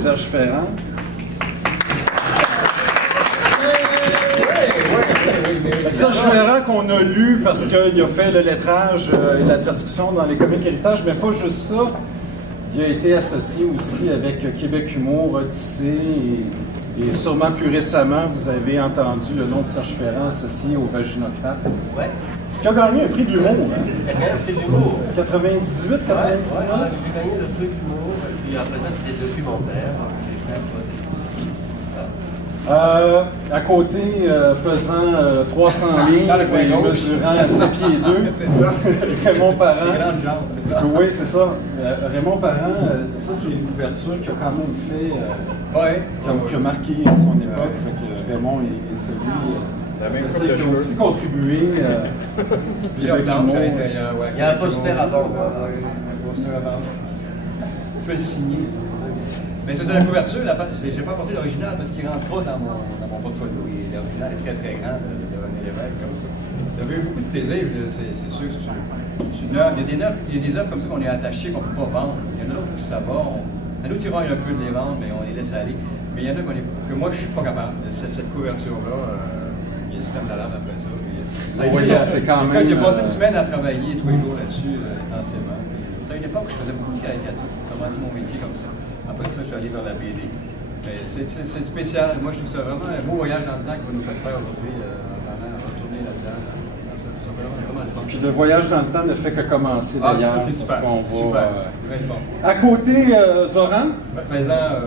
Serge Ferrand. Serge Ferrand qu'on a lu parce qu'il a fait le lettrage et la traduction dans les comics Héritage, mais pas juste ça. Il a été associé aussi avec Québec Humour, Odyssée et sûrement plus récemment, vous avez entendu le nom de Serge Ferrand associé au Vaginocrate. Ouais. Qui a gagné un prix de l'humour. Hein? Il a gagné un prix de l'humour. 98, 99? Ouais, j'ai gagné le prix de l'humour, et puis après ça, c'était des documentaires. À côté, pesant 300 livres et mesurant 7 pieds 2. C'est ça. C'est Raymond Parent. Grande jambe, c'est ça. Oui, c'est ça. Raymond Parent, ça c'est une couverture qui a quand même fait, qui a marqué son époque. Fait que Raymond est celui qui a aussi contribué. Il y a Il y a un poster à vendre. Un poster à vendre. Je vais le signer. Mais c'est ça, la couverture, j'ai pas apporté l'original parce qu'il rentre pas dans mon portfolio. L'original est très très grand de René Lévesque comme ça. J'avais eu beaucoup de plaisir, c'est sûr que c'est une œuvre. Il y a des œuvres comme ça qu'on est attaché, qu'on ne peut pas vendre. Il y en a d'autres qui ça va. Ça nous tiraille un peu de les vendre, mais on les laisse aller. Mais il y en a que moi je suis pas capable. Cette couverture-là, il y a le système d'alarme après ça. C'est quand même. J'ai passé une semaine à travailler tous les jours là-dessus intensément. C'était une époque où je faisais beaucoup de caricatures. J'ai commencé mon métier comme ça. Après ça, je suis allé vers la BD. Mais c'est spécial. Moi, je trouve ça vraiment un beau voyage dans le temps que vous nous faites faire aujourd'hui, en allant retourner là-dedans. Ça vraiment le fun. Puis le voyage dans le temps ne fait que commencer d'ailleurs. C'est super. À côté, Zoran. Présent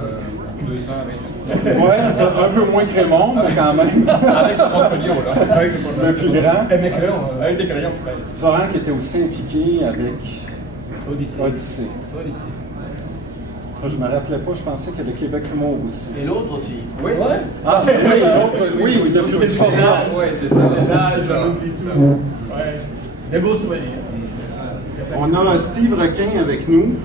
228. Ouais, un peu moins que Raymond, mais quand même. Avec le portfolio, là. Un plus grand. Avec des crayons. Zoran qui était aussi impliqué avec Odyssée. Ça, je ne me rappelais pas, je pensais qu'il y avait Québec Humour aussi. Et l'autre aussi. Oui. Ah, oui, l'autre, oui, le plus petit format. Oui, c'est ça. Des beaux souvenirs. On a Steve Requin avec nous.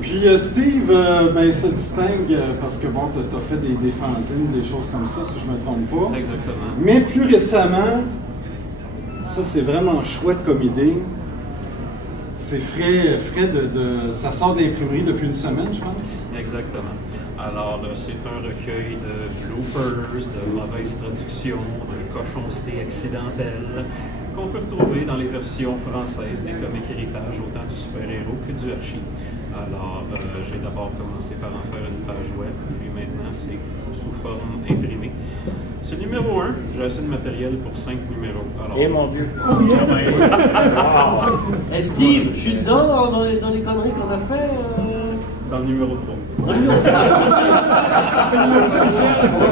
Puis Steve se distingue parce que bon, tu as fait des fanzines, des choses comme ça, si je ne me trompe pas. Exactement. Mais plus récemment, ça c'est vraiment chouette comme idée. C'est frais ça sort de l'imprimerie depuis une semaine, je pense. Exactement. Alors, c'est un recueil de bloopers, de mauvaises traductions, de cochoncetés accidentelles qu'on peut retrouver dans les versions françaises des comics Héritage, autant du super-héros que du archi. Alors, j'ai d'abord commencé par en faire une page web, puis maintenant c'est sous forme imprimée. C'est le numéro 1, j'ai assez de matériel pour 5 numéros. Alors, Eh mon Dieu! Hey Steve, je suis dedans dans les conneries qu'on a fait. dans le numéro 3.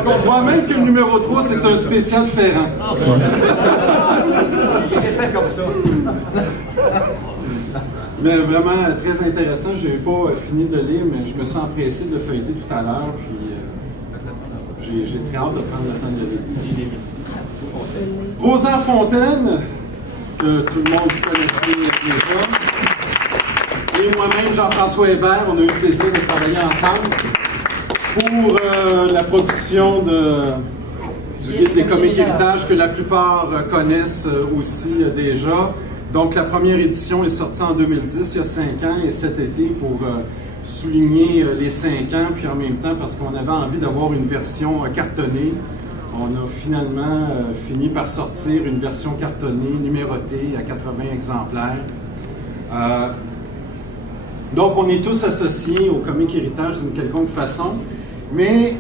On voit même que le numéro 3, c'est un spécial Ferrand. Il est fait comme ça. Mais vraiment très intéressant. Je n'ai pas fini de lire, mais je me suis empressé de le feuilleter tout à l'heure. Puis j'ai très hâte de prendre le temps de le lire. Rosan Fontaine, que tout le monde connaissait déjà. Et moi-même, Jean-François Hébert, on a eu le plaisir de travailler ensemble pour la production du guide des comics Héritage que la plupart connaissent aussi déjà. Donc la première édition est sortie en 2010, il y a 5 ans, et cet été pour souligner les 5 ans, puis en même temps parce qu'on avait envie d'avoir une version cartonnée. On a finalement fini par sortir une version cartonnée, numérotée à 80 exemplaires. Donc, on est tous associés au comic Héritage d'une quelconque façon, mais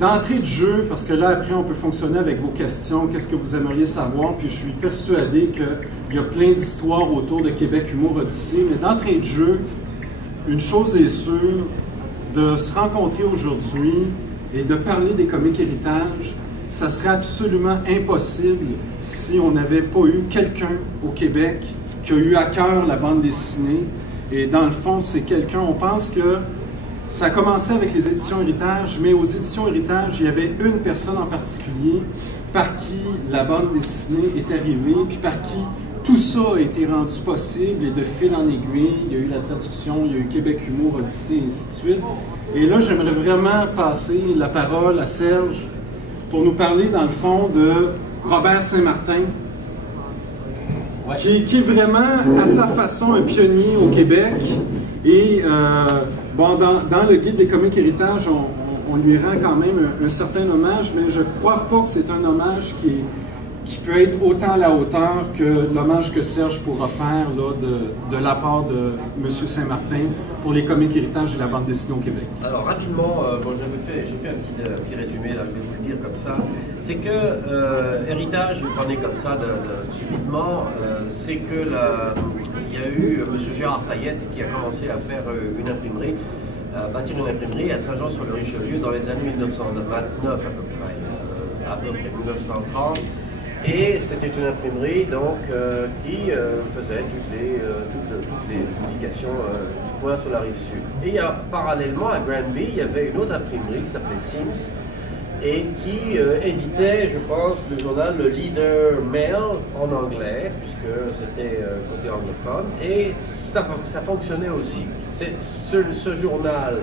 d'entrée de jeu, parce que là, après, on peut fonctionner avec vos questions, qu'est-ce que vous aimeriez savoir, puis je suis persuadé qu'il y a plein d'histoires autour de Québec Humour Odyssée, mais d'entrée de jeu, une chose est sûre, de se rencontrer aujourd'hui et de parler des comics Héritage, ça serait absolument impossible si on n'avait pas eu quelqu'un au Québec qui a eu à cœur la bande dessinée. Et dans le fond, c'est quelqu'un, on pense que ça a commencé avec les éditions Héritage, mais aux éditions Héritage, il y avait une personne en particulier par qui la bande dessinée est arrivée, puis par qui tout ça a été rendu possible, et de fil en aiguille, il y a eu la traduction, il y a eu Québec Humour, Odyssée, et ainsi de suite. Et là, j'aimerais vraiment passer la parole à Serge pour nous parler, dans le fond, de Robert Saint-Martin. Ouais. qui est vraiment, à sa façon, un pionnier au Québec. Et bon, dans le guide des comiques héritages, on lui rend quand même un certain hommage, mais je ne crois pas que c'est un hommage qui peut être autant à la hauteur que l'hommage que Serge pourra faire là, de la part de M. Saint-Martin pour les comiques héritages et la bande dessinée au Québec. Alors rapidement, bon, j'ai fait un petit résumé, là, je vais vous le dire comme ça. C'est que Héritage, je vais parler comme ça subitement, c'est que il y a eu M. Gérard Payette qui a commencé à faire une imprimerie, bâtir une imprimerie à Saint-Jean-sur-le-Richelieu dans les années 1929 à peu près 1930. Et c'était une imprimerie donc, qui faisait toutes les publications du point sur la rive sud. Et parallèlement à Granby, il y avait une autre imprimerie qui s'appelait Sims et qui éditait, je pense, le journal Le Leader Mail en anglais, puisque c'était côté anglophone. Et ça fonctionnait aussi. Ce journal,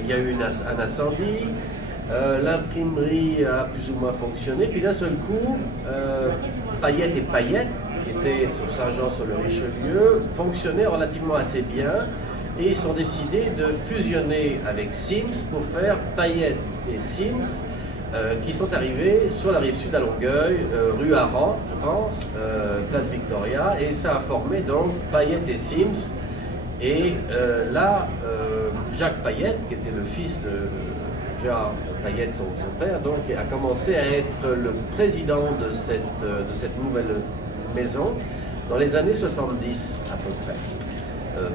il y a eu un incendie. L'imprimerie a plus ou moins fonctionné, puis d'un seul coup, Payette et Payette, qui étaient sur Saint-Jean-sur-le-Richelieu, fonctionnaient relativement assez bien, et ils ont décidé de fusionner avec Sims pour faire Payette et Sims, qui sont arrivés sur la rive sud à Longueuil, rue Aran, je pense, place Victoria, et ça a formé donc Payette et Sims. Et là, Jacques Payette, qui était le fils de Gérard Payette, son père, donc, a commencé à être le président de cette nouvelle maison dans les années 70 à peu près.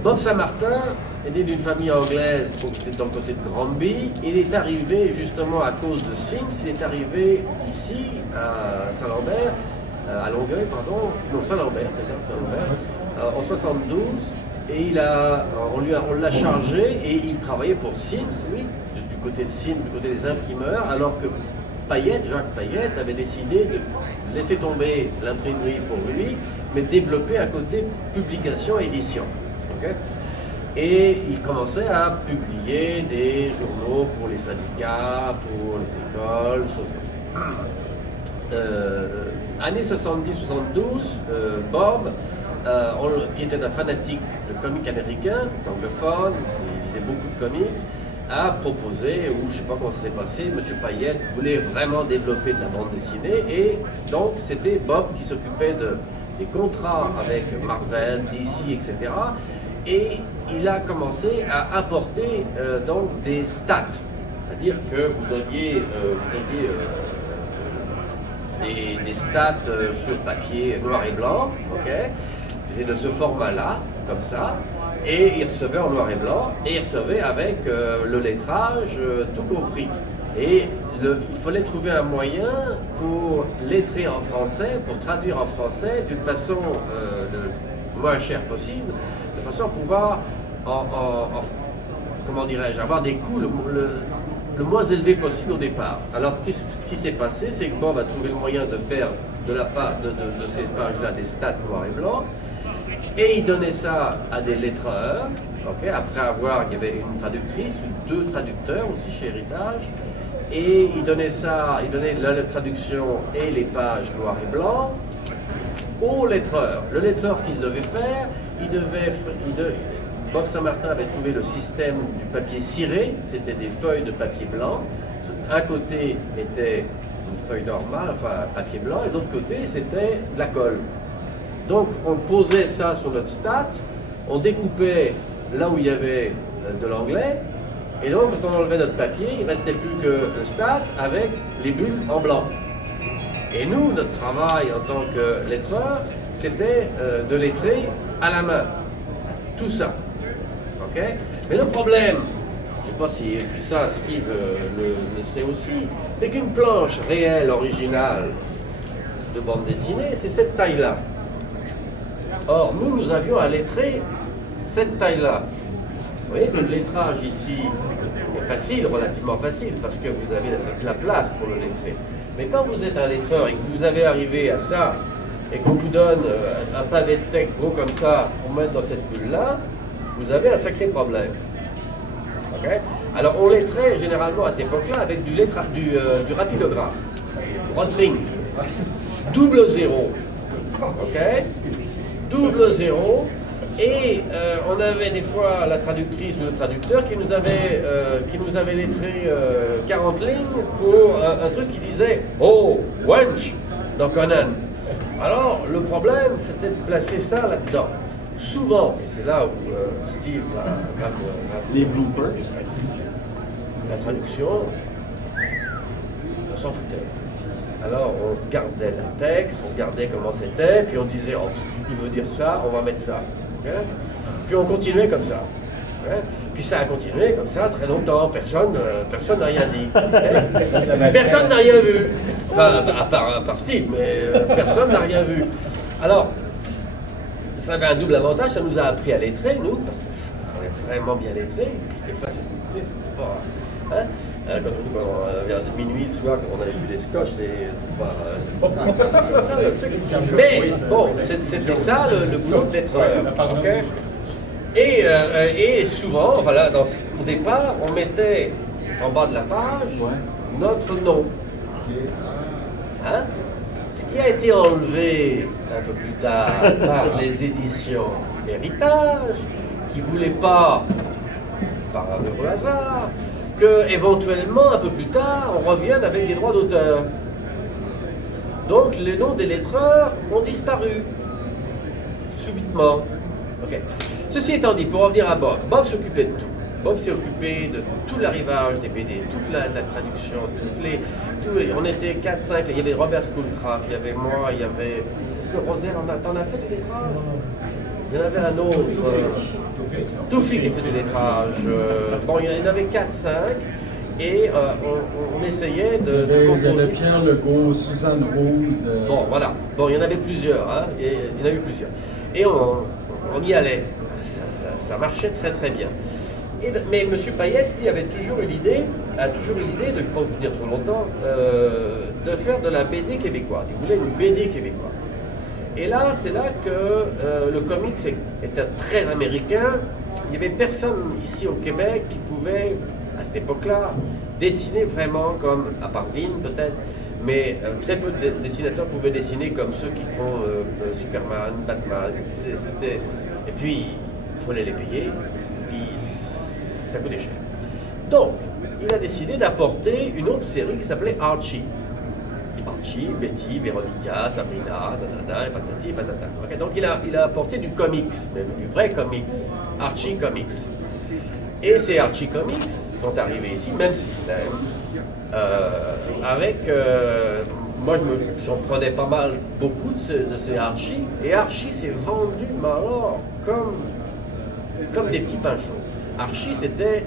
Bob Saint-Martin est né d'une famille anglaise dans le côté de Granby. Il est arrivé justement à cause de Sims, il est arrivé ici à Saint-Lambert, à Longueuil, pardon, non Saint-Lambert, en 72, et on l'a chargé et il travaillait pour Sims, oui, du côté de Sims, du côté des imprimeurs, alors que Jacques Payette avait décidé de laisser tomber l'imprimerie pour lui, mais développer un côté publication-édition. Okay? Et il commençait à publier des journaux pour les syndicats, pour les écoles, choses comme ça. Années 70-72, Bob, qui était un fanatique de comics américains, anglophone, il lisait beaucoup de comics, a proposé, ou je ne sais pas comment ça s'est passé, M. Payette voulait vraiment développer de la bande dessinée, et donc c'était Bob qui s'occupait des contrats avec Marvel, DC, etc. Et il a commencé à apporter donc des stats, c'est-à-dire que vous aviez des stats sur papier noir et blanc, ok, c'était de ce format-là, comme ça, et il recevait en noir et blanc, et il recevait avec le lettrage tout compris. Et il fallait trouver un moyen pour lettrer en français, pour traduire en français d'une façon le moins chère possible, de façon à pouvoir, comment dirais-je, avoir des coûts le moins élevé possible au départ. Alors ce qui s'est passé, c'est que Bob a trouvé le moyen de faire de ces pages-là des stats noirs et blancs, et il donnait ça à des lettreurs, okay, après il y avait une traductrice, deux traducteurs aussi chez Héritage, et il donnait la traduction et les pages noir et blanc au lettreur. Le lettreur qui se devait faire, Bob Saint-Martin avait trouvé le système du papier ciré, c'était des feuilles de papier blanc. Un côté était une feuille normale, enfin papier blanc, et de l'autre côté c'était de la colle. Donc on posait ça sur notre stat, on découpait là où il y avait de l'anglais, et donc quand on enlevait notre papier, il ne restait plus que le stat avec les bulles en blanc. Et nous, notre travail en tant que lettreur, c'était de lettrer à la main, tout ça. Okay? Mais le problème, je ne sais pas si ça Steve le sait aussi, c'est qu'une planche réelle, originale de bande dessinée, c'est cette taille-là. Or, nous avions à lettrer cette taille-là. Vous voyez que le lettrage ici est facile, relativement facile, parce que vous avez de la place pour le lettrer. Mais quand vous êtes un lettreur et que vous avez arrivé à ça, et qu'on vous donne un pavé de texte gros comme ça pour mettre dans cette bulle-là, vous avez un sacré problème. Okay? Alors on lettrait généralement à cette époque-là avec du rapidographe, rotring, double zéro. Okay? double zéro. Et on avait des fois la traductrice ou le traducteur qui nous avait lettré 40 lignes pour un truc qui disait « Oh, wench !» dans Conan. Alors, le problème, c'était de placer ça là-dedans. Souvent, et c'est là où Steve va Les bloopers. la traduction, on s'en foutait. Alors, on regardait le texte, on regardait comment c'était, puis on disait « Oh, il veut dire ça, on va mettre ça. » Puis on continuait comme ça. Puis ça a continué comme ça très longtemps. Personne n'a rien dit. Personne n'a rien vu. Enfin, à part Steve, mais personne n'a rien vu. Alors, ça avait un double avantage. Ça nous a appris à lettrer, nous, parce qu'on est vraiment bien lettrés. Des fois, c'était pas... Hein? Quand on vient de minuit le soir, quand on avait vu les scotch, c'est pas... Mais bon, c'était ça le boulot d'être... Okay? Et souvent, voilà, au départ, on mettait en bas de la page notre nom. Hein? Ce qui a été enlevé un peu plus tard par les éditions Héritage, qui ne voulaient pas, par un heureux hasard, qu'éventuellement, un peu plus tard, on revienne avec des droits d'auteur. Donc, les noms des lettreurs ont disparu, subitement. Okay. Ceci étant dit, pour revenir à Bob, Bob s'occupait de tout. Bob s'est occupé de tout l'arrivage des BD, toute la traduction, on était 4-5, il y avait Robert Schoolcraft, il y avait moi, il y avait... Est-ce que Rosaire, t'en as fait des lettrages? Il y en avait un autre... Toufik qui a fait des lettrages. Bon, il y en avait 4-5, et on essayait de composer. Il y avait Pierre Legault, Suzanne Roud... Bon, voilà. Bon, il y en avait plusieurs, hein, et il y en a eu plusieurs. Et on y allait. Ça marchait très très bien. Mais M. Payette, lui, avait toujours eu l'idée, de, je ne peux pas vous dire trop longtemps, de faire de la BD québécoise. Il voulait une BD québécoise. Et là, c'est là que le comics était très américain. Il n'y avait personne ici au Québec qui pouvait, à cette époque-là, dessiner vraiment comme, à part Vine peut-être, mais très peu de dessinateurs pouvaient dessiner comme ceux qui font Superman, Batman. Et puis, il fallait les payer, puis ça coûtait cher. Donc, il a décidé d'apporter une autre série qui s'appelait Archie. Archie, Betty, Véronica, Sabrina, nanana, et patati, et patata. Okay, donc il a apporté du comics, même du vrai comics, Archie Comics. Et ces Archie Comics sont arrivés ici, même système, avec... moi, j'en prenais pas mal, beaucoup de ces Archie, et Archie s'est vendu, mais alors, comme des petits pains chauds. Archie, c'était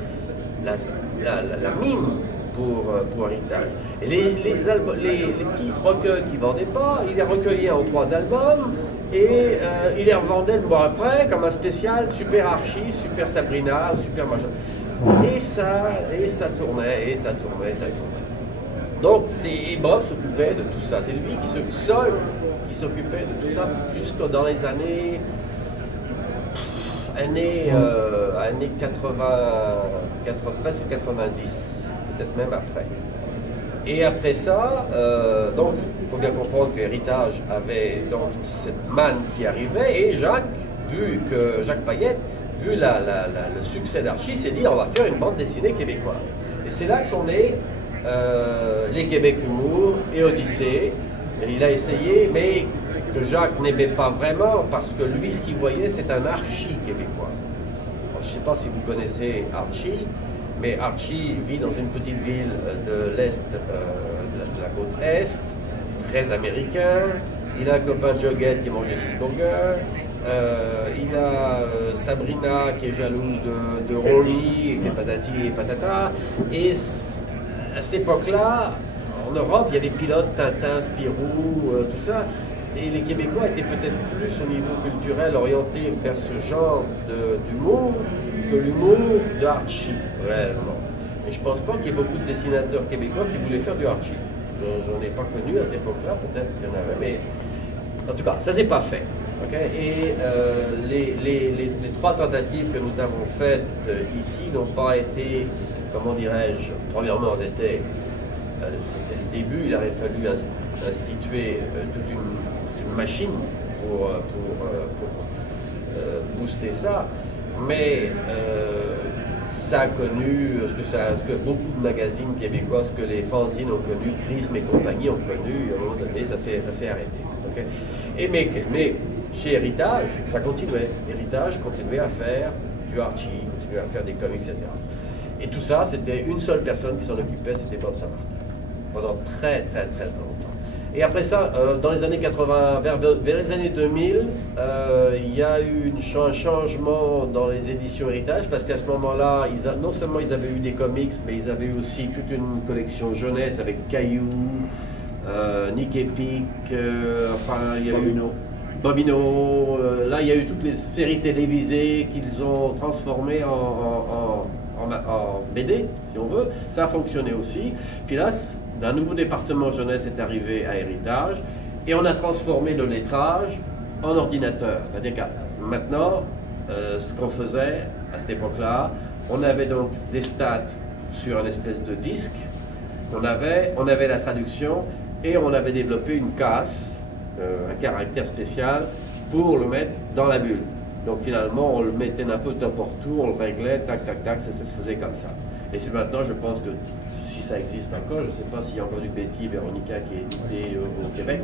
la mine pour Héritage. Et les petits recueils qui ne vendaient pas, il les recueillait en 3 albums et il les revendait le mois après comme un spécial Super Archie, Super Sabrina, Super machin. Et ça tournait, et ça tournait. Donc Bob s'occupait de tout ça. C'est lui seul qui s'occupait de tout ça jusque dans les années 80, presque 90. Peut-être même après. Et après ça, donc, il faut bien comprendre que Héritage avait donc cette manne qui arrivait, et Jacques Payette, vu le succès d'Archie, s'est dit on va faire une bande dessinée québécoise. Et c'est là que sont nés les Québec Humour et Odyssée. Et il a essayé, mais que Jacques n'aimait pas vraiment, parce que lui, ce qu'il voyait, c'est un Archie québécois. Alors, je ne sais pas si vous connaissez Archie, mais Archie vit dans une petite ville de l'Est, de la côte Est, très américain. Il a un copain Jughead qui mange des cheeseburgers. Il a Sabrina qui est jalouse de Rolly, et fait patati et patata. Et à cette époque-là, en Europe, il y avait Pilote, Tintin, Spirou, tout ça. Et les Québécois étaient peut-être plus au niveau culturel orientés vers ce genre d'humour que l'humour de Archie, réellement. Et je ne pense pas qu'il y ait beaucoup de dessinateurs québécois qui voulaient faire du Archie. J'en ai pas connu à cette époque-là, peut-être qu'il y en avait, mais en tout cas, ça ne s'est pas fait. Okay? Et les 3 tentatives que nous avons faites ici n'ont pas été, comment dirais-je, premièrement, c'était le début, il aurait fallu instituer toute une machine pour booster ça. Mais ça a connu ce que beaucoup de magazines québécois, ce que les fanzines ont connu, Chrism et compagnie ont connu, à un moment donné, ça s'est arrêté. Okay? Mais chez Héritage, ça continuait. Héritage continuait à faire du Archie, continuait à faire des comics, etc. Et tout ça, c'était une seule personne qui s'en occupait, c'était Bob Saint-Martin, pendant très longtemps. Et après ça, dans les années 80, vers les années 2000, il y a eu un changement dans les éditions Héritage, parce qu'à ce moment-là, non seulement ils avaient eu des comics, mais ils avaient eu aussi toute une collection jeunesse avec Caillou, Nick Epic, enfin, il y a eu Bobino. Là, il y a eu toutes les séries télévisées qu'ils ont transformées en BD, si on veut. Ça a fonctionné aussi. Puis là, un nouveau département jeunesse est arrivé à Héritage et on a transformé le lettrage en ordinateur. C'est-à-dire que maintenant, ce qu'on faisait à cette époque-là, on avait donc des stats sur une espèce de disque. On avait la traduction et on avait développé une casse, un caractère spécial pour le mettre dans la bulle. Donc finalement, on le mettait un peu n'importe où, on le réglait, tac, tac, tac, ça se faisait comme ça. Et c'est maintenant, je pense que si ça existe encore, je ne sais pas s'il y a encore du Betty Véronica qui est édité au Québec,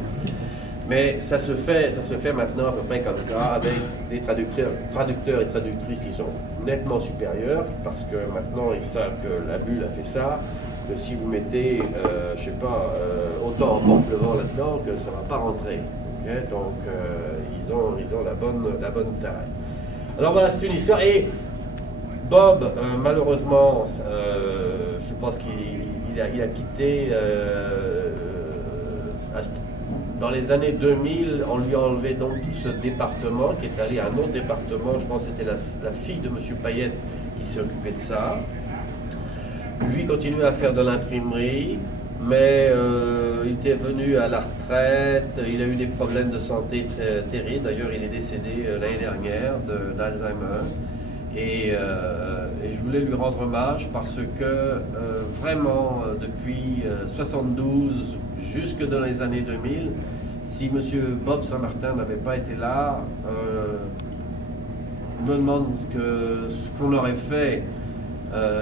mais ça se fait maintenant à peu près comme ça, avec des traducteurs et traductrices qui sont nettement supérieurs, parce que maintenant ils savent que la bulle a fait ça, que si vous mettez, je sais pas, autant en porte le vent là-dedans, que ça ne va pas rentrer. Okay? Donc ils ont la bonne taille. Alors voilà, c'est une histoire. Et Bob, malheureusement, je pense qu'il a quitté dans les années 2000. On lui a enlevé donc tout ce département, qui est allé à un autre département. Je pense que c'était la fille de M. Payette qui s'est occupée de ça. Lui continuait à faire de l'imprimerie, mais il était venu à la retraite. Il a eu des problèmes de santé terribles. D'ailleurs, il est décédé l'année dernière d'Alzheimer. Et je voulais lui rendre hommage parce que vraiment, depuis 72 jusque dans les années 2000, si M. Bob Saint-Martin n'avait pas été là, je me demande ce qu'on aurait fait.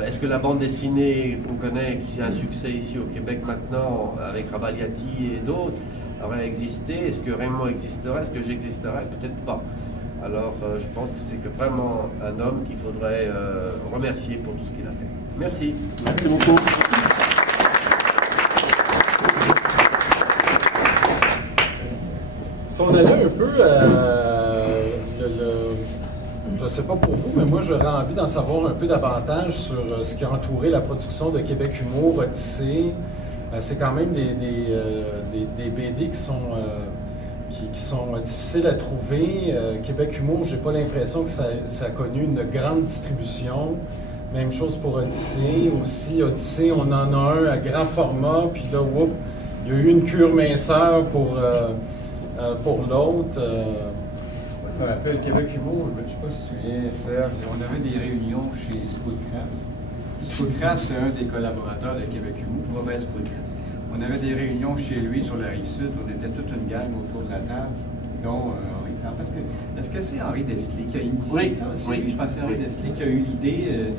Est-ce que la bande dessinée qu'on connaît, qui a un succès ici au Québec maintenant, avec Rabaliati et d'autres, aurait existé? Est-ce que Raymond existerait? Est-ce que j'existerais? Peut-être pas. Alors, je pense que c'est vraiment un homme qu'il faudrait remercier pour tout ce qu'il a fait. Merci. Merci beaucoup. Si on allait un peu je ne sais pas pour vous, mais moi j'aurais envie d'en savoir un peu davantage sur ce qui a entouré la production de Québec Humour, Odyssée. C'est quand même des BD qui sont difficiles à trouver. Québec Humour, j'ai pas l'impression que ça a connu une grande distribution. Même chose pour Odyssée. Aussi, Odyssée, on en a un à grand format, puis là, whoop, il y a eu une cure minceur pour l'autre. Je me rappelle, Québec Humour, je ne sais pas si tu te souviens, Serge, on avait des réunions chez Sproutcraft. Sproutcraft, c'est un des collaborateurs de Québec Humour, Robert Sproutcraft. On avait des réunions chez lui sur la Rive-Sud, on était toute une gang autour de la table, dont Henri Desclés. Parce que, est-ce que c'est Henri Desclés qui a initié ça? C'est lui, je pense que c'est Henri Desclés qui a eu l'idée,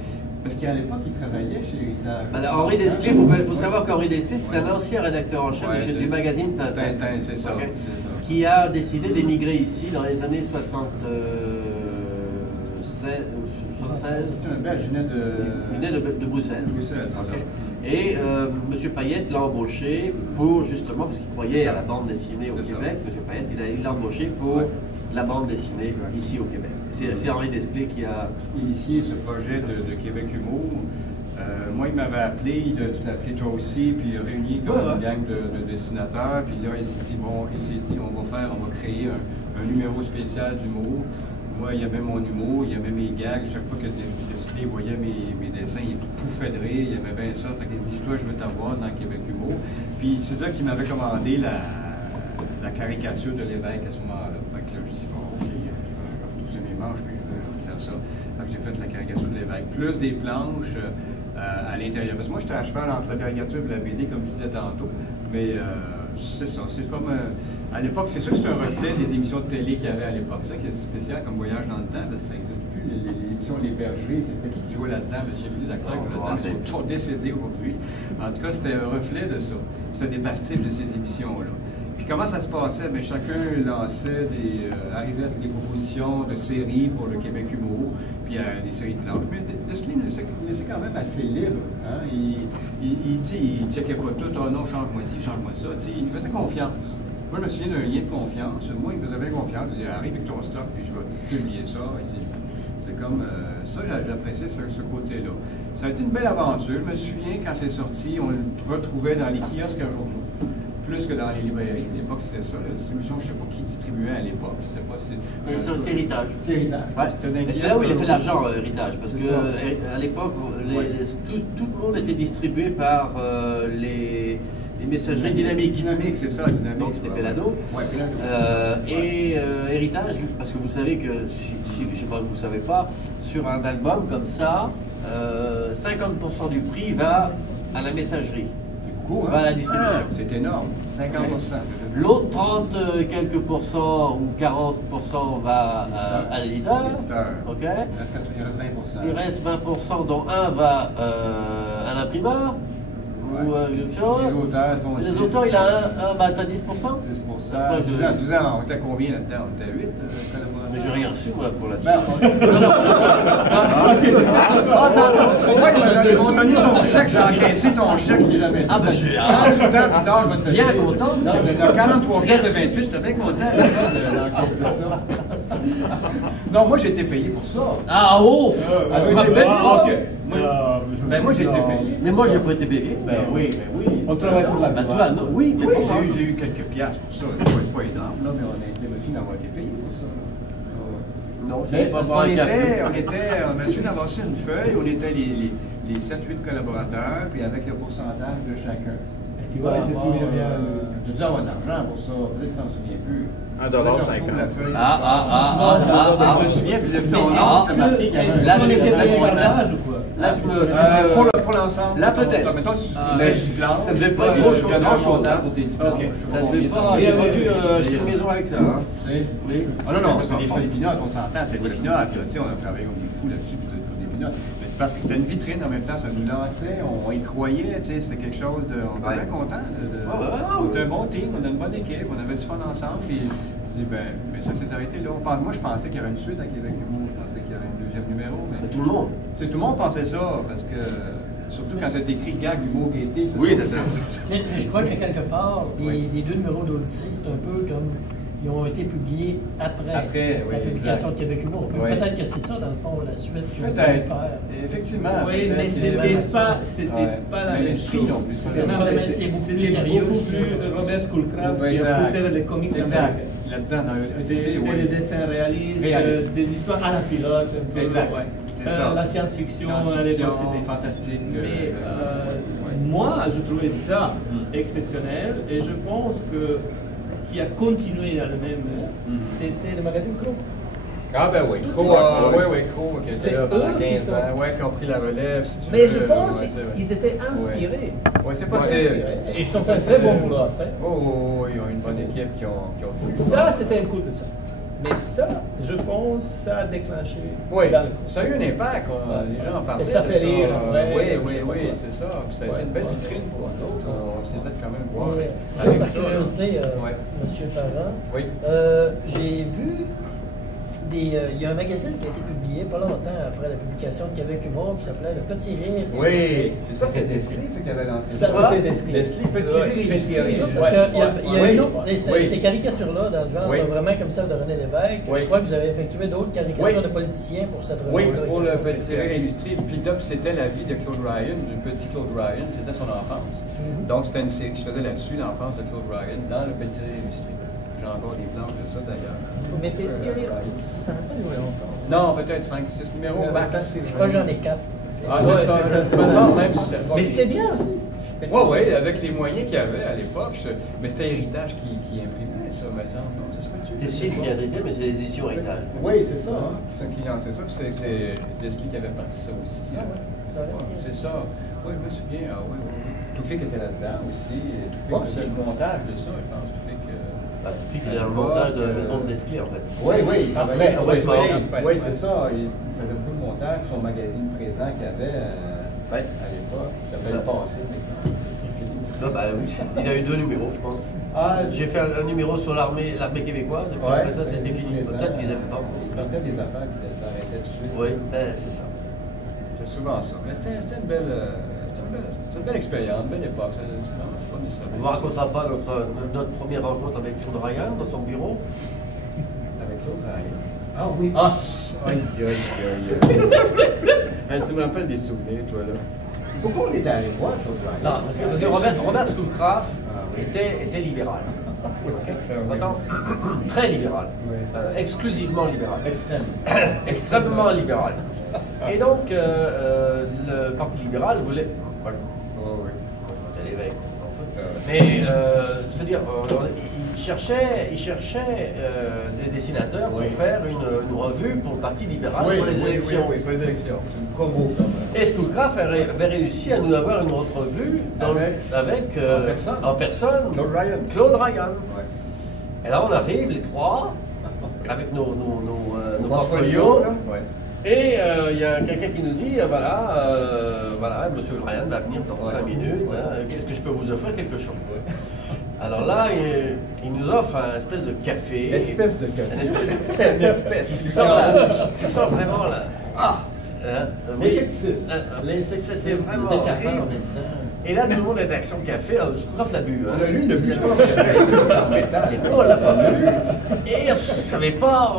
parce qu'à l'époque, il travaillait chez Héritage. Alors, Henri Desclés, il faut savoir qu'Henri Desclés, c'est un ancien rédacteur en chef du magazine Tintin. Tintin, c'est ça, okay. C'est ça. Qui a décidé d'émigrer ici dans les années 76. C'est un Belge, il naît de Bruxelles. Okay. Et M. Payette l'a embauché pour, justement, parce qu'il croyait à la bande dessinée au Québec, M. Payette, il l'a embauché pour la bande dessinée ici au Québec. C'est Henri Desclés qui a initié ce projet de Québec Humour. Moi, il m'avait appelé, tu t'as appelé toi aussi, puis réuni comme une gang de dessinateurs. Puis là, il s'est dit, on va créer un numéro spécial d'humour. Moi, il y avait mon humour, il y avait mes gags. Chaque fois que Desclés voyait mes dessins, il pouffait de rire, il y avait bien ça. Fait qu'il dit, toi, je veux t'avoir dans Québec Humour. Puis c'est là qu'il m'avait commandé la caricature de l'évêque à ce moment-là. Fait que là, je me suis dit, bon, OK, je vais retrousser mes manches, puis je vais faire ça. Fait que j'ai fait la caricature de l'évêque, plus des planches à l'intérieur. Parce que moi, j'étais à cheval entre la caricature et la BD, comme je disais tantôt. Mais c'est ça, c'est comme À l'époque, c'est sûr que c'est un reflet des émissions de télé qu'il y avait à l'époque. C'est ça qui est spécial comme voyage dans le temps, parce que ça n'existe plus. L'émission Les Bergers, c'était qui jouait là-dedans? Monsieur les acteurs qui jouaient là-dedans, ils sont tous décédés aujourd'hui. En tout cas, c'était un reflet de ça. C'était des pastiches de ces émissions-là. Puis comment ça se passait? Bien, chacun lançait arrivait avec des propositions de séries pour le Québec Humour, puis des séries de planches. Mais Leslie c'est quand même assez libre. Hein? Il ne checkait pas tout. Oh non, change-moi ci, change-moi ça. Il faisait confiance. Moi, je me souviens d'un lien de confiance. Moi, il me faisait bien confiance. Il disait, arrive avec ton stock, puis je vais publier ça. C'est comme ça, j'appréciais ce côté-là. Ça a été une belle aventure. Je me souviens, quand c'est sorti, on le retrouvait dans les kiosques à journaux, plus que dans les librairies. À l'époque, c'était ça. La distribution, je ne sais pas qui distribuait à l'époque. C'est Héritage. C'est Héritage. Ouais, c'est là où il a fait l'argent, Héritage, parce qu'à l'époque, tout le monde était distribué par les messageries dynamiques. Dynamique, c'est ça, dynamique. Donc c'était Pellado. Ouais, Pellado. Héritage, parce que vous savez que, si je ne sais pas, vous ne savez pas, sur un album comme ça, 50% du prix va à la messagerie. Va à la distribution. C'est énorme. 50%. L'autre 30 quelques pourcents ou 40% va à l'éditeur. OK. Il reste 20%. Il reste 20%, dont un va à l'imprimeur. Ouais. Ou quelque chose. Les auteurs, il a t'as 10%? 10%. 10 ans, on était à combien là-dedans? On était à 8 collaborateurs. Mais j'ai rien reçu, moi, pour la On t'a mis ton chèque, j'ai encaissé ton chèque, je l'ai jamais. Ah, ben, je suis 48 ans plus tard, je vais te bien content. 43 pièces et 28, j'étais bien content d'encaisser ça. Non, moi, j'ai été payé pour ça. Ah, oh! OK. Moi, j'ai été payé. Mais moi, j'ai pas été payé. Ben oui. On travaille pour la toi, non, oui, mais bon, j'ai eu quelques piastres pour ça. C'est pas énorme, là, mais on a été reçu d'avoir été payé pour ça. Non, je n'avais pas boire un café. On a reçu d'avoir reçu une feuille, on était les 7-8 collaborateurs, puis avec le pourcentage de chacun. Tu vois, il se souvient bien. Tu as dû avoir de l'argent pour ça, peut-être que tu t'en souviens plus. $1.50. La feuille. Je me souviens, puis j'ai vu ton nom, c'est marqué qu'il y avait là, on était payé par l'âge ou quoi? Là, tu me. Pour l'ensemble. Là, peut-être. Mettons, Mais ça ne devait pas être grand-chose, hein. Ça ne devait pas. J'ai vendu une maison avec ça, hein. Oui. Ah non, c'était des pinottes, on s'entend, c'est des pinottes. Tu sais, on a travaillé comme des fous là-dessus pour des pinottes. Mais c'est parce que c'était une vitrine en même temps, ça nous lançait, on y croyait, tu sais, c'était quelque chose de. On était bien contents. On était un bon team, on a une bonne équipe, on avait du fun ensemble. Puis, mais ça s'est arrêté là. Moi, je pensais qu'il y avait une suite à Québec Humour, je pensais qu'il y avait un deuxième numéro. Mais Tout le monde. Tu sais, tout le monde pensait ça, parce que. Surtout quand c'est écrit gag, humour, gaieté. Oui, c'est ça. Mais je crois que quelque part, les deux numéros d'Odyssée, c'est un peu comme. Ils ont été publiés après la publication de Québec Humour. Peut-être que c'est ça, dans le fond, la suite que vous allez faire. Effectivement. Oui, mais c'était pas la même chose. C'était beaucoup plus Robert Schoolcraft qui a poussé vers les comics américains. Là-dedans, c'était des dessins réalistes, des histoires à la pilote, un peu. Exact. La science-fiction, à l'époque, c'était fantastique. Mais moi, je trouvais ça exceptionnel et je pense que qui a continué dans le même, c'était le magazine Crow. Ah ben oui, Crow, qui était là pendant 15 ans, qui ont pris la relève. Mais je pense qu'ils étaient inspirés. Oui, c'est possible. Et ils ont fait un très bon boulot après. Oh, ils ont une bonne équipe qui ont fait ça. C'était un coup de ça. Mais ça, je pense, ça a déclenché. Oui, ça a eu un impact. Les gens en parlaient. Et ça fait rire. Oui, c'est ça. Puis ça a été une belle vitrine pour nous autres. On s'est fait quand même voir. Avec par curiosité, M. Parent, j'ai vu il y a un magazine qui a été publié pas longtemps après la publication de Québec Humour qui s'appelait Le Petit Rire. Oui, ça c'était Desli qui avait lancé ça. Ça c'était Desli. Desli, Petit Rire. Parce qu'il y a ces caricatures-là dans le genre vraiment comme celle de René Lévesque. Je crois que vous avez effectué d'autres caricatures de politiciens pour cette revue. Oui, pour le Petit Rire Industrie. Puis c'était la vie de Claude Ryan, du petit Claude Ryan, c'était son enfance. Donc c'était une série que je faisais là-dessus, l'enfance de Claude Ryan, dans le Petit Rire Industrie. J'ai encore des planches de ça d'ailleurs. Mais Petit Rire, ça n'a pas duré longtemps. Non, peut-être 5-6 numéros. Je crois que j'en ai 4. Ah, c'est ça. Mais c'était bien aussi. Oui, avec les moyens qu'il y avait à l'époque. Mais c'était Héritage qui imprimait ça, me semble. C'est Desli qui a dirigé, mais c'est les éditions Héritage. Oui, c'est ça. C'est qui lançait ça. Puis c'est Desli qui avait parti ça aussi. C'est ça. Oui, je me souviens. Toufik était là-dedans aussi. Toufik faisait le montage de ça, je pense. Toufik. Puis qu'il a un montage de maison de Nestlé en fait. Oui, il travaillait. Oui, c'est ça. Il faisait beaucoup de montage sur son magazine présent qu'il avait à l'époque. Ça s'appelait Le Passé. Oui. Il a eu 2 numéros, je pense. Ah, j'ai fait un numéro sur l'armée québécoise, et puis après ça, c'était fini. Peut-être qu'ils avaient pas. Ils plantaient des affaires qui s'arrêtaient tout de suite. Oui, c'est ça. C'est souvent ça. Mais c'était une belle expérience, une belle époque. On ne vous racontera pas notre première rencontre avec Claude Ryan dans son bureau. Avec Claude Ryan. Ah oui. Ah, Tu me rappelles des souvenirs, toi, là. pourquoi on était allé voir Claude Ryan? Non, parce que Robert Schoolcraft était libéral. Très libéral. Exclusivement libéral. Extrêmement libéral. Et donc, le Parti libéral voulait. C'était l'évêque. Mais, c'est-à-dire, il cherchait des dessinateurs pour faire une revue pour le Parti libéral pour les élections. Oui, pour les élections. C'est une promo, quand même. Et Schoolcraft avait réussi à nous avoir une autre revue avec en personne Claude Ryan. Ouais. Et là, on arrive, les trois, avec nos portfolios. Et il y a quelqu'un qui nous dit, voilà, M. Ryan va venir dans 5 minutes, qu'est-ce que je peux vous offrir? Quelque chose. Alors là, il nous offre un espèce de café. Espèce de café. Une espèce. Qui sort vraiment là. C'était vraiment horrible. Et là, tout le monde était Action Café. Schoolcraft l'a bu. Lui, il l'a bu, je pense. Et nous, on l'a pas bu. Et on ne savait pas.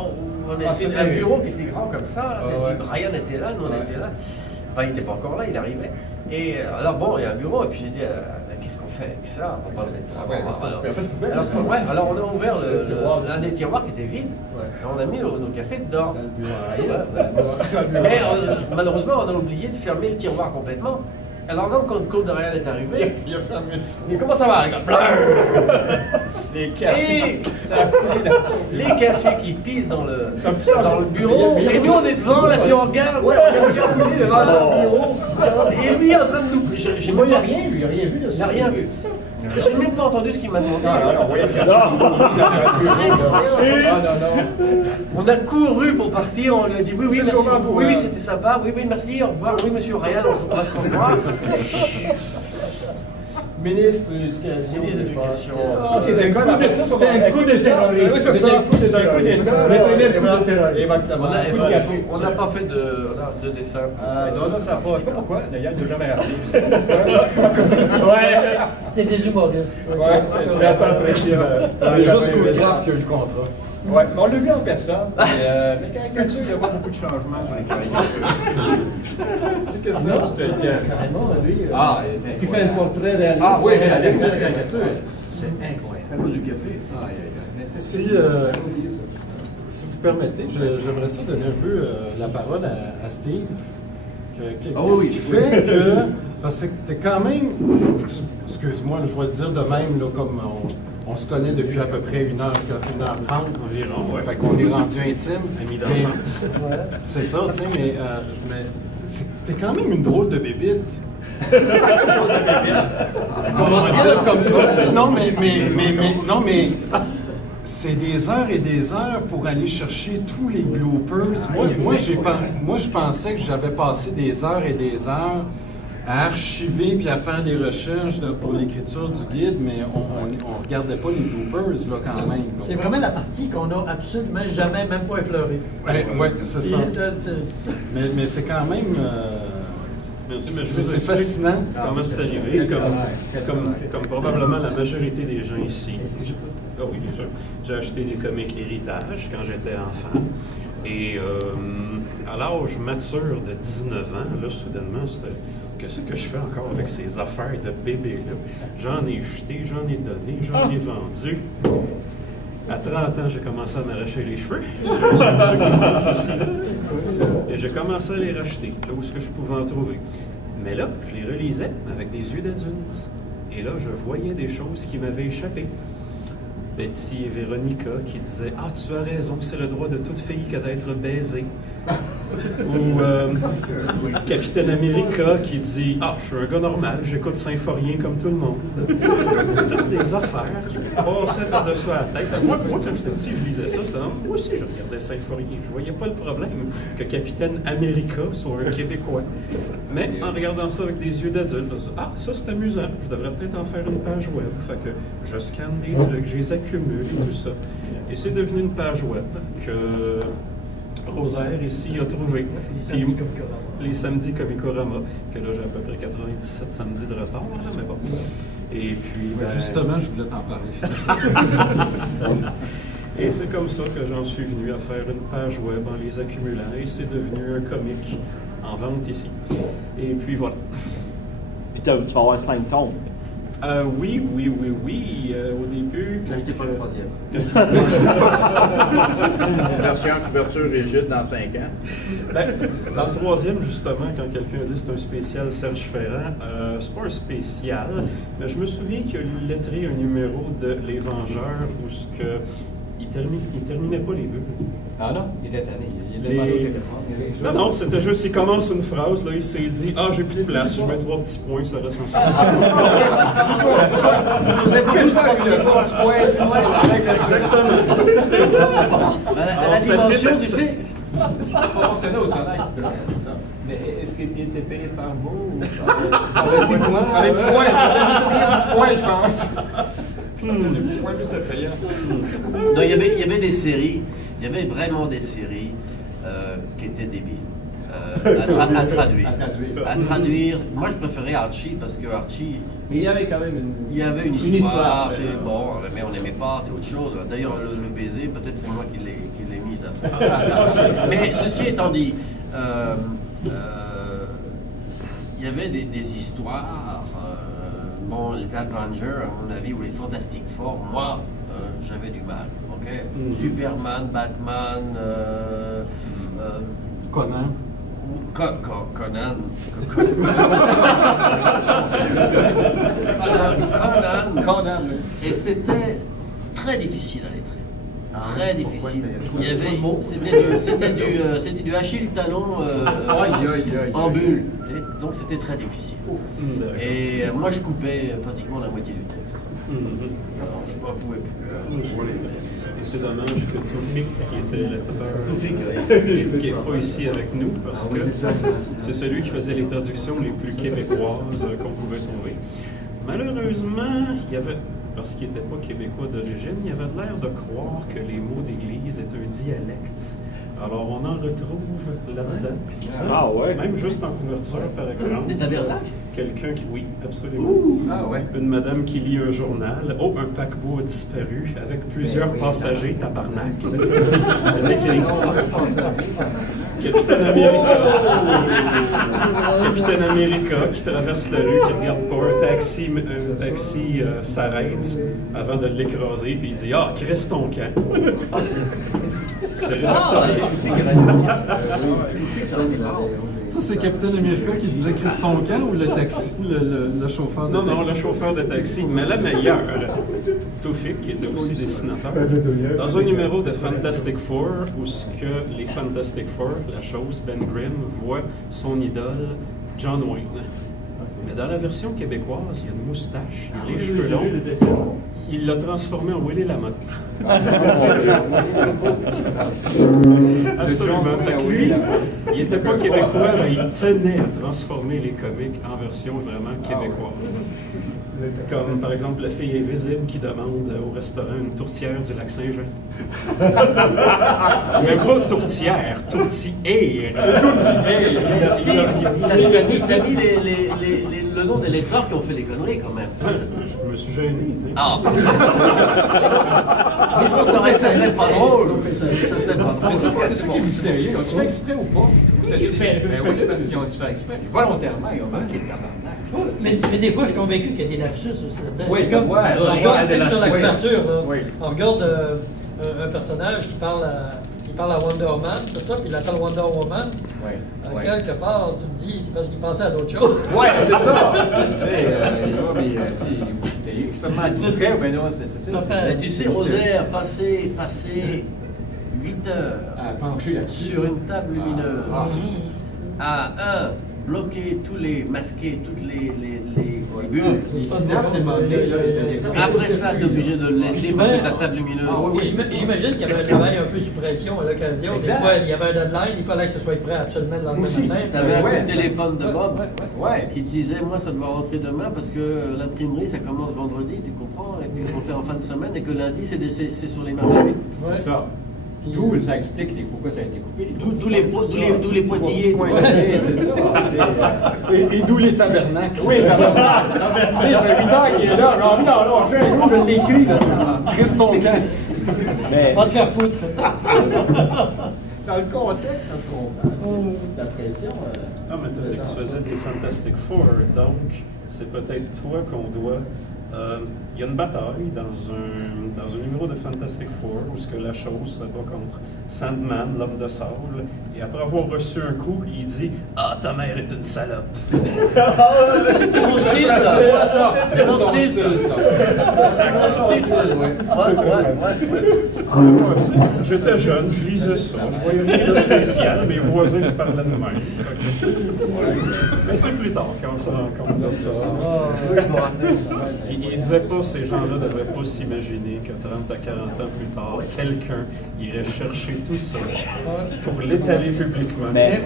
C'était un bureau qui était grand comme ça. Brian était là, nous on était là. Enfin, il n'était pas encore là, il arrivait. Et alors, bon, il y a un bureau, et puis j'ai dit, qu'est-ce qu'on fait avec ça? On va pas le mettre. Alors, on a ouvert l'un des tiroirs qui était vide, et on a mis nos cafés dedans. Mais malheureusement, on a oublié de fermer le tiroir complètement. Alors, donc, quand Claude Ryan est arrivé, il comment ça va, les gars? Les cafés. Les cafés qui pissent dans le bureau, et nous on est devant, là, puis on regarde, devant son bureau, et lui est en train de nous. J'ai même rien vu, j'ai rien vu. J'ai même pas entendu ce qu'il m'a demandé. On a couru pour partir, on lui a dit oui, merci beaucoup, oui, c'était sympa, oui, merci, au revoir, oui, monsieur Ryan, on va se revoir. Ministre de l'Éducation. C'était un coup de terrorisme. Oui, c'est ça. C'était un coup d'État. Les premiers coups de terrorisme. On n'a pas fait de dessin. Je ne sais pas pourquoi, d'ailleurs, il n'a jamais rappelé. C'est des humoristes. C'est à peu près ça. C'est juste Schoolcraft qui a eu le contrat. Oui, mais on l'a vu en personne. Les caricatures, il n'y a pas beaucoup de changements sur les caricatures. C'est quasiment tout Carrément, lui. tu fais un portrait réaliste. Ah oui, à l'extérieur de la caricature. C'est incroyable. À cause du café. Si vous permettez, j'aimerais ça donner un peu la parole à Steve. Qu'est-ce qui fait que... Parce que t'es quand même... Excuse-moi, je vais le dire de même, là, comme on se connaît depuis à peu près 1h30 environ. Fait qu'on est rendu intime. Ami d'enfance. C'est ça, tu sais, mais t'es quand même une drôle de bébite. On va se dire comme ça, tu sais. Non, mais c'est des heures et des heures pour aller chercher tous les bloopers. Moi, je pensais que j'avais passé des heures et des heures à archiver puis à faire des recherches pour l'écriture du guide, mais on ne regardait pas les bloopers là, quand même. C'est vraiment la partie qu'on n'a absolument jamais, même pas effleurée. Oui, c'est ça. Mais c'est quand même... c'est fascinant. Comment c'est arrivé, comme probablement la majorité des gens ici. Ah oui, bien sûr. J'ai acheté des comics Héritage quand j'étais enfant. Et à l'âge mature de 19 ans, là, soudainement, c'était... Qu'est-ce que je fais encore avec ces affaires de bébé-là? J'en ai jeté, j'en ai donné, j'en ai vendu. À 30 ans, j'ai commencé à m'arracher les cheveux. Et j'ai commencé à les racheter, là où ce que je pouvais en trouver. Mais là, je les relisais avec des yeux d'adulte. Et là, je voyais des choses qui m'avaient échappé. Betty et Véronica qui disaient « Ah, tu as raison, c'est le droit de toute fille que d'être baisée. » Ou Capitaine America qui dit « Ah, je suis un gars normal, j'écoute Symphorien comme tout le monde. » Toutes des affaires qui me passaient par-dessus la tête. Moi, quand j'étais petit, je lisais ça, moi aussi je regardais Symphorien. Je voyais pas le problème que Capitaine America soit un Québécois. Mais en regardant ça avec des yeux d'adulte, je me dis « Ah, ça c'est amusant, je devrais peut-être en faire une page web. » Fait que je scanne des trucs, je les accumule et tout ça. Et c'est devenu une page web que Rosaire ici a trouvé. Les samedis Comicorama, que là j'ai à peu près 97 samedis de retard, là, mais bon. Et puis. Ben, justement, je voulais t'en parler. Et c'est comme ça que j'en suis venu à faire une page web en les accumulant, et c'est devenu un comic en vente ici. Et puis voilà. Puis tu vas avoir 5 tomes. Oui. Au début. Là, j'étais pas le troisième. Version couverture rigide dans 5 ans. Ben, dans le troisième, justement, quand quelqu'un dit c'est un spécial Serge Ferrand, c'est pas un spécial, mais je me souviens qu'il a lettré un numéro de Les Vengeurs où ce que il terminait pas les bulles. Ah non, il était tanné. Il était mal au téléphone. Non, c'était juste, il commence une phrase, là, il s'est dit « Ah, j'ai plus de place, je mets 3 petits points, ça reste en suspens. » Exactement. À la dimension, tu sais. Proportionnel au salaire. Mais est-ce que tu étais payé par mot ou par des points? Avec des points, je pense. Des petits points plus de payant. Non, il y avait des séries, il y avait vraiment des séries qui étaient débiles. À traduire. Moi, je préférais Archie parce que Archie. Mais il y avait quand même il y avait une histoire. Bon, mais on n'aimait pas, c'est autre chose. D'ailleurs, le baiser, peut-être c'est moi qui l'ai mis à ça. Mais ceci étant dit, il y y avait des histoires, bon, les Avengers, à mon avis, ou les Fantastic Four, moi, j'avais du mal, ok? Superman, Batman, Conan. Conan. Et c'était très difficile à lettrer. Très difficile. Il y avait, c'était du Achille talon en bulle. Donc c'était très difficile. Et moi je coupais pratiquement la moitié du texte. Alors je ne pouvais plus. Et c'est dommage que Toufik, qui était lettreur, qui n'est pas ici avec nous, parce que c'est celui qui faisait les traductions les plus québécoises qu'on pouvait trouver. Malheureusement, il y avait, parce qu'il n'était pas québécois d'origine, il avait l'air de croire que les mots d'église étaient un dialecte. Alors on en retrouve là-dedans. Ah ouais? Même juste en couverture, par exemple. Des tabernacles? Quelqu'un qui... Oui, absolument. Ah ouais? Une madame qui lit un journal. Oh, un paquebot a disparu avec plusieurs passagers, tabarnak. C'est écrit. Capitaine America. Capitaine America qui traverse la rue, qui regarde pas un taxi s'arrête avant de l'écraser, puis il dit « Ah, crisse ton camp! » C'est rédacteur. Ça, c'est Capitaine America qui disait Christon Camp ou le taxi, le chauffeur de taxi? Non, le chauffeur de taxi. Mais la meilleure, Toufik, qui était aussi dessinateur, dans un numéro de Fantastic Four, où ce que les Fantastic Four, la chose, Ben Grimm, voit son idole, John Wayne. Mais dans la version québécoise, il y a une moustache, les cheveux longs. Il l'a transformé en Willy Lamotte. Absolument. Fait que lui, il n'était pas québécois, mais il tenait à transformer les comics en version vraiment québécoise. Comme par exemple la fille invisible qui demande au restaurant une tourtière du lac Saint-Jean. Mais pas tourtière, tourtière. Ça a mis le nom des lettreurs qui ont fait les conneries quand même. Je me suis gêné. Ah, sinon ça serait pas drôle. Ça serait pas drôle. Mais c'est pas ce qui est mystérieux. Ont-tu fait exprès ou pas? Ben oui, parce qu'ils ont dû faire exprès. Volontairement, ils ont manqué le tabarnak. Mais des fois, je suis convaincu qu'il y a des lapsus aussi là-dedans. Oui, c'est comme, ouais, on regarde sur la oui. couverture, Oui. on regarde un personnage qui parle à Wonder Woman, tout ça, puis il appelle Wonder Woman. Oui. Quelque part, tu te dis, c'est parce qu'il pensait à d'autres choses. Oui, c'est ça. Il est extrêmement distrait, mais non, c'est ça. Mais tu sais, Rosaire, passer 8 heures À pencher là-dessus. sur une table lumineuse à bloquer masquer toutes les bulles. Les synapses, c'est demandé, là, Après ça, tu es obligé de le laisser parce que ta table lumineuse. J'imagine qu'il y avait un travail un peu sous pression à l'occasion. Des fois, il y avait un deadline, il fallait que ce soit prêt absolument le lendemain matin. Tu avais un coup de téléphone de Bob qui te disait, moi, ça doit rentrer demain parce que l'imprimerie, ça commence vendredi, tu comprends, et puis on fait en fin de semaine, et que lundi, c'est sur les marchés. C'est ça. D'où ça explique pourquoi ça a été coupé. D'où les pointillés. C'est ça. Et d'où les tabernacles. Oui, tabernacle. Ça fait 8 ans qu'il est là. Non, je l'écris là. Christ ton camp. Mais, Pas de faire foutre. Dans le contexte, ça se comprend. Ta pression. Ah, mais tu as dit que tu faisais des Fantastic Four, donc c'est peut-être toi qu'on doit. Il y a une bataille dans un numéro de Fantastic Four où la chose se bat contre Sandman, l'homme de sable, et après avoir reçu un coup, il dit « Ah, ta mère est une salope! » C'est mon style, ça! C'est mon style, ça! C'est mon style, ça! J'étais jeune, je lisais ça, je voyais rien de spécial, mes voisins se parlaient de même. Mais c'est plus tard quand on se rend compte de ça. Ces gens-là ne devaient pas s'imaginer que 30 à 40 ans plus tard, quelqu'un irait chercher tout ça pour l'étaler publiquement. mais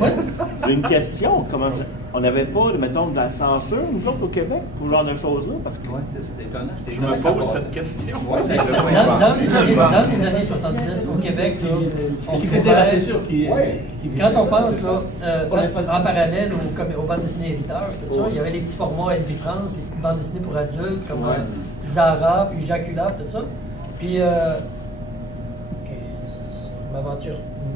j'ai une question. Comment ça? On n'avait pas, mettons, de la censure, nous autres, au Québec, pour ce genre de choses-là? Parce que c'est étonnant. Je me pose cette question. Dans les années 70, au Québec, là, on pouvait, quand on pense là, en parallèle aux bandes dessinées Héritage, tout ça, il y avait les petits formats Elvie France, les petites bandes dessinées pour adultes comme Zara, puis Jacula, tout ça. Puis,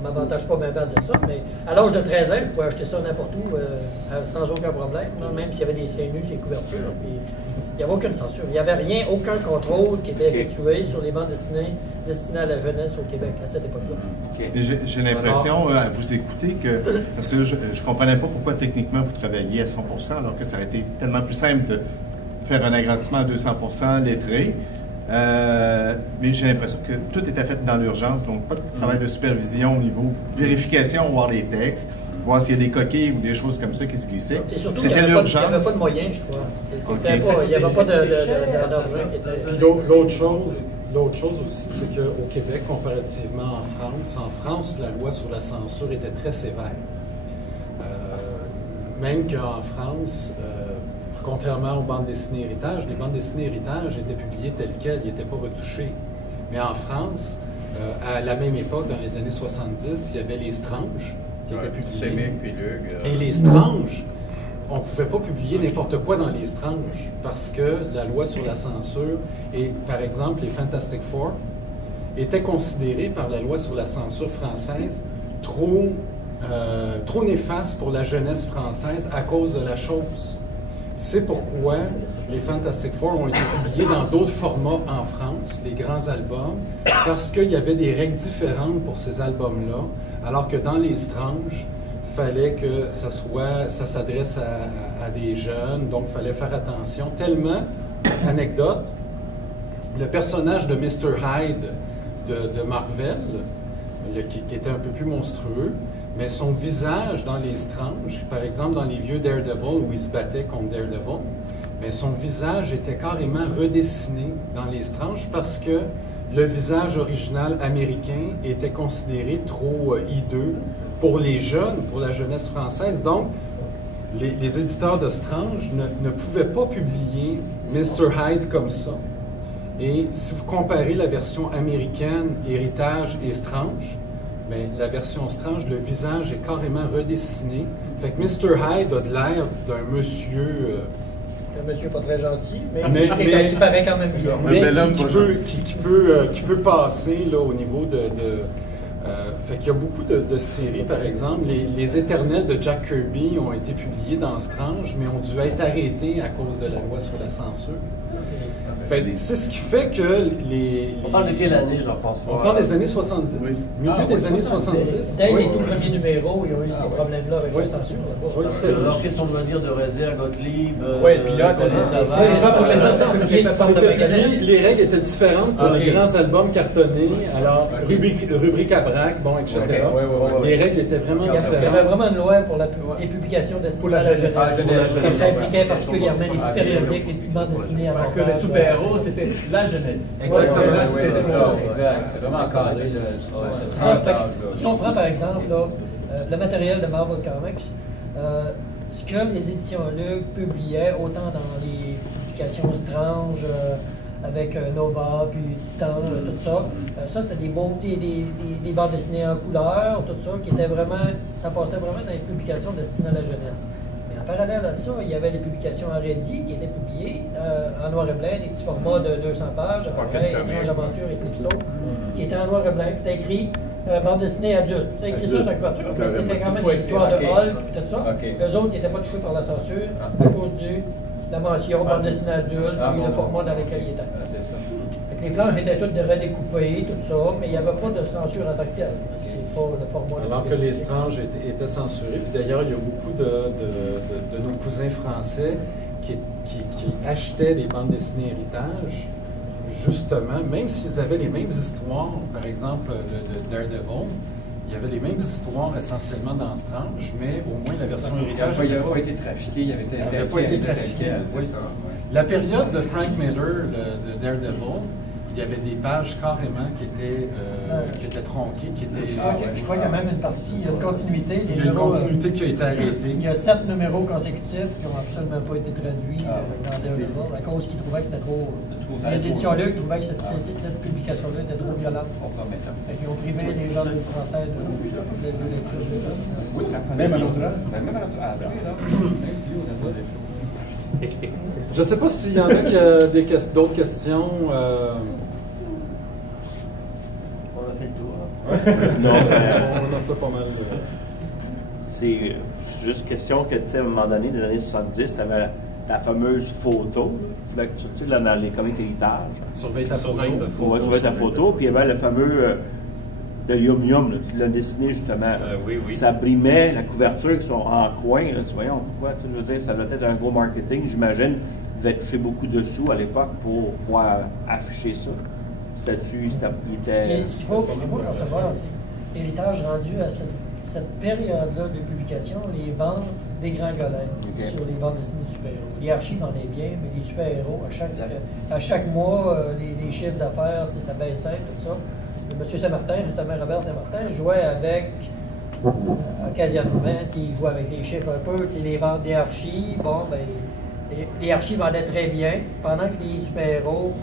m'avantage pas bien à dire ça, mais à l'âge de 13 ans, je pouvais acheter ça n'importe où sans aucun problème, même s'il y avait des seins nus sur les couvertures. Puis, il n'y avait aucune censure. Il n'y avait rien, aucun contrôle qui était effectué sur les bandes dessinées destinées à la jeunesse au Québec à cette époque-là. J'ai l'impression, à vous écouter, parce que je ne comprenais pas pourquoi techniquement vous travailliez à 100%, alors que ça aurait été tellement plus simple de faire un agrandissement à 200% lettré. Mais j'ai l'impression que tout était fait dans l'urgence, donc pas de travail de supervision au niveau vérification, voir les textes, voir s'il y a des coquilles ou des choses comme ça qui se glissaient. C'est surtout qu'il n'y avait pas de moyens, je crois. Il n'y avait pas d'argent qui était... L'autre chose aussi, c'est qu'au Québec, comparativement en France, la loi sur la censure était très sévère. Même qu'en France, contrairement aux bandes dessinées Héritage, les bandes dessinées Héritage étaient publiées telles quelles, ils n'étaient pas retouchées. Mais en France, à la même époque, dans les années 70, il y avait les Stranges qui étaient publiés. Et les Stranges, on ne pouvait pas publier n'importe quoi dans les Stranges parce que la loi sur la censure, et par exemple, les Fantastic Four étaient considérés par la loi sur la censure française trop néfastes pour la jeunesse française à cause de la chose. C'est pourquoi les Fantastic Four ont été publiés dans d'autres formats en France, les grands albums, parce qu'il y avait des règles différentes pour ces albums-là, alors que dans les Stranges, il fallait que ça s'adresse à des jeunes, donc il fallait faire attention. Tellement, anecdote, le personnage de Mr. Hyde de Marvel, qui était un peu plus monstrueux, mais son visage dans les Stranges, par exemple dans les vieux Daredevil où il se battait contre Daredevil, mais son visage était carrément redessiné dans les Stranges parce que le visage original américain était considéré trop hideux pour les jeunes, pour la jeunesse française. Donc, les éditeurs de Strange ne pouvaient pas publier Mr. Hyde comme ça. Et si vous comparez la version américaine, Héritage et Strange, mais la version Strange, le visage est carrément redessiné. Fait que Mr. Hyde a de l'air d'un monsieur... un monsieur pas très gentil, mais qui paraît quand même bien. Mais qui peut passer là, au niveau de fait qu'il y a beaucoup de séries, par exemple. Les Éternels de Jack Kirby ont été publiés dans Strange, mais ont dû être arrêtés à cause de la loi sur la censure. C'est ce qui fait que les... On parle de quelle année, Jean-François? On parle des années 70. Milieu des années 70. Dès les tout premiers numéros, il y a eu ces problèmes-là avec la censure. Alors, qu'est-ce qu'on doit dire de Rezer, Gottlieb, Pilote, les règles étaient différentes pour les grands albums cartonnés, alors rubrique à braque, bon, etc. Les règles étaient vraiment différentes. Il y avait vraiment une loi pour les publications destinées à la jeunesse. Ça impliquait particulièrement les petits périodiques, les petites bandes dessinées. Parce que les super-héros, c'était la jeunesse. Exactement. C'était ça, exact. C'est vraiment encadré. Si on prend par exemple là, le matériel de Marvel Comics, ce que les éditions Luc publiaient, autant dans les publications Strange, avec Nova, puis Titan, tout ça, ça c'était des bandes dessinées en couleur, tout ça, qui était vraiment, ça passait vraiment dans les publications destinées à la jeunesse. Mais en parallèle à ça, il y avait les publications Aredi qui étaient publiées en noir et blanc, des petits formats de 200 pages, à peu près, Étrange Aventure et Eclipso, qui étaient en noir et blanc, c'était écrit bande dessinée adulte. C'était écrit ça sur la couverture, mais c'était quand même des histoires de Hulk et tout ça. Eux autres, ils n'étaient pas touchés par la censure à cause de la mention bande dessinée adulte et le format dans lequel ils étaient. C'est ça. Les planches étaient toutes redécoupées, tout ça, mais il n'y avait pas de censure en tant que telle. C'est pas le format. Alors que les Stranges étaient censurés. Puis d'ailleurs, il y a beaucoup de nos cousins français qui achetaient des bandes dessinées héritage, justement, même s'ils avaient les mêmes histoires, par exemple le Daredevil, il y avait les mêmes histoires essentiellement dans Strange, mais au moins la version héritage il n'avait pas été trafiqué, il n'avait pas été trafiqué. Oui. La période de Frank Miller, de Daredevil, il y avait des pages carrément qui étaient tronquées, qui étaient... Je crois qu'il y a même une partie, il y a une continuité. Il y a une continuité qui a été arrêtée. Il y a 7 numéros consécutifs qui n'ont absolument pas été traduits dans Daredevil, à cause qu'ils trouvaient que c'était trop... Les éditions Luc trouvaient que cette publication-là était trop violente. Ils ont privé les gens français de lecture. Même à notre âge. Je ne sais pas s'il y en a qui ont d'autres questions. On a fait le tour. Non, on a fait pas mal. C'est juste question que, tu sais, à un moment donné, dans les années 70, tu avais la fameuse photo. Tu sais, là, dans les comics héritage. Surveille ta photo. Surveille ta photo. Puis il y avait le fameux le Yum Yum, là, tu l'as dessiné justement. Oui. Ça brimait la couverture qui sont en coin. Là, tu voyons pourquoi. Je veux dire, ça doit être un gros marketing. J'imagine qu'il devait toucher beaucoup de sous à l'époque pour pouvoir afficher ça. Ce qu'il faut concevoir, c'est l'héritage rendu à cette période-là de publication, les ventes dégringolaient sur les bandes dessinées de super-héros. Les archives vendaient bien, mais les super-héros, à chaque mois, les chiffres d'affaires, ça baissait, tout ça. M. Saint-Martin, justement, Robert Saint-Martin, jouait avec, occasionnellement, il jouait avec les chiffres un peu, les ventes des archives, bon, ben, les archives vendaient très bien, pendant que les super-héros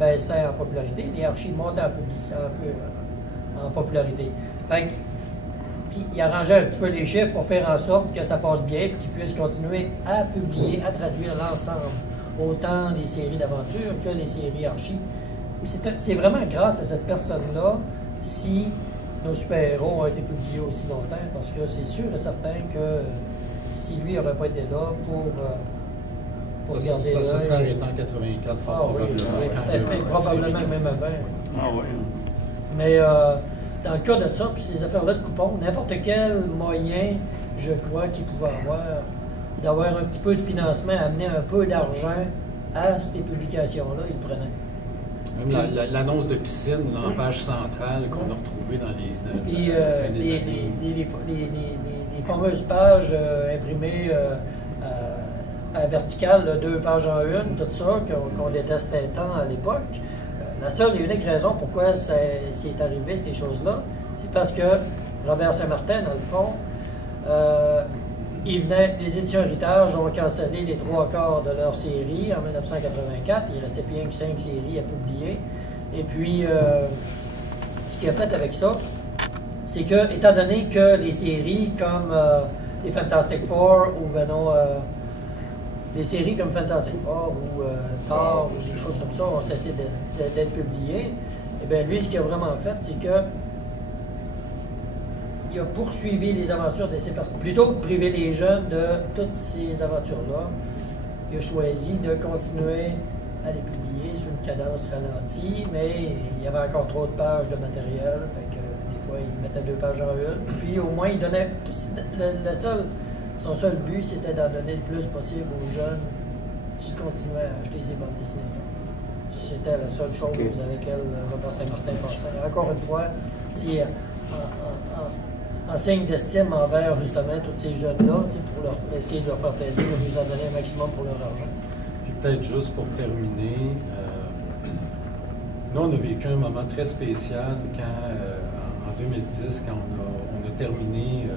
baissaient en popularité, les archives montaient en popularité. Fait que, puis il arrangeait un petit peu les chiffres pour faire en sorte que ça passe bien et qu'ils puissent continuer à publier, à traduire l'ensemble, autant les séries d'aventure que les séries archives. C'est vraiment grâce à cette personne-là si nos super-héros ont été publiés aussi longtemps, parce que c'est sûr et certain que si lui n'aurait pas été là pour garder l'œil... Ça serait arrêté en 84, probablement même avant. Ah oui. Mais dans le cas de ça, puis ces affaires-là de coupons, n'importe quel moyen, je crois, qu'il pouvait avoir, d'avoir un petit peu de financement, amener un peu d'argent à ces publications-là, il le prenait. Même l'annonce de piscine, là, en page centrale, qu'on a retrouvée dans la fin des années. Les fameuses pages imprimées à verticale, 2 pages en une, tout ça, qu'on détestait tant à l'époque. La seule et unique raison pourquoi c'est arrivé, ces choses-là, c'est parce que Robert Saint-Martin, dans le fond, les éditions Héritage ont cancellé les 3/4 de leur série en 1984. Il restait bien que 5 séries à publier. Et puis, ce qu'il a fait avec ça, c'est que, étant donné que les séries comme les Fantastic Four ou les séries comme Fantastic Four ou Thor ou des choses comme ça ont cessé d'être publiées, et bien lui, ce qu'il a vraiment fait, c'est que il a poursuivi les aventures de ces personnes. Plutôt que de priver les jeunes de toutes ces aventures-là, il a choisi de continuer à les publier sur une cadence ralentie, mais il y avait encore trop de pages de matériel. Fait que des fois, il mettait 2 pages en une. Puis au moins, il donnait. Son seul but, c'était d'en donner le plus possible aux jeunes qui continuaient à acheter ces bandes dessinées. C'était la seule chose avec laquelle Robert Saint-Martin pensait. Encore une fois, si en signe d'estime envers justement tous ces jeunes-là, pour essayer de leur faire plaisir, de nous en donner un maximum pour leur argent. Puis peut-être juste pour terminer, nous on a vécu un moment très spécial quand, en 2010, quand on a terminé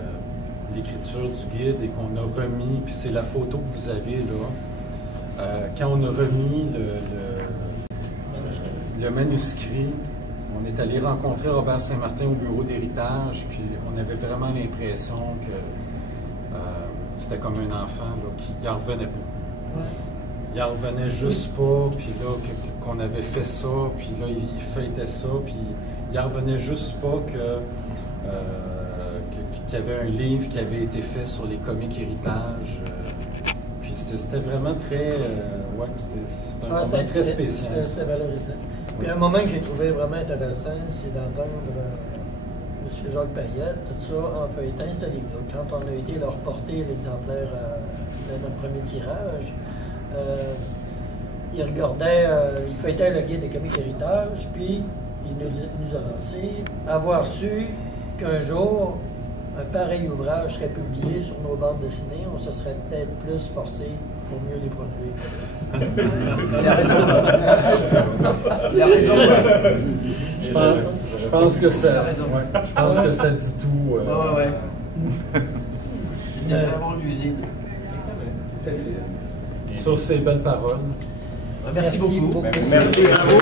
l'écriture du guide et qu'on a remis, puis c'est la photo que vous avez là, quand on a remis le manuscrit, on est allé rencontrer Robert Saint-Martin au bureau d'héritage, puis on avait vraiment l'impression que c'était comme un enfant là, qui n'en revenait pas. Il n'en revenait juste pas, puis là, qu'on avait fait ça, puis là, il feuilletait ça, puis il n'en revenait juste pas qu'il y avait un livre qui avait été fait sur les comics héritages. Puis c'était vraiment très... c'était un moment très spécial. C'était valorisant. Puis un moment que j'ai trouvé vraiment intéressant, c'est d'entendre M. Jacques Payette, tout ça, en feuilletant ce livre-là. Quand on a été leur porter l'exemplaire de notre premier tirage, il regardait, il feuilletait le guide des comics héritage, puis il nous a lancé avoir su qu'un jour, un pareil ouvrage serait publié sur nos bandes dessinées, on se serait peut-être plus forcé pour mieux les produire. Il a raison. Il a raison. Je pense que ça dit tout. Il devrait avoir une usine. Sur ces belles paroles. Merci beaucoup. Merci à vous.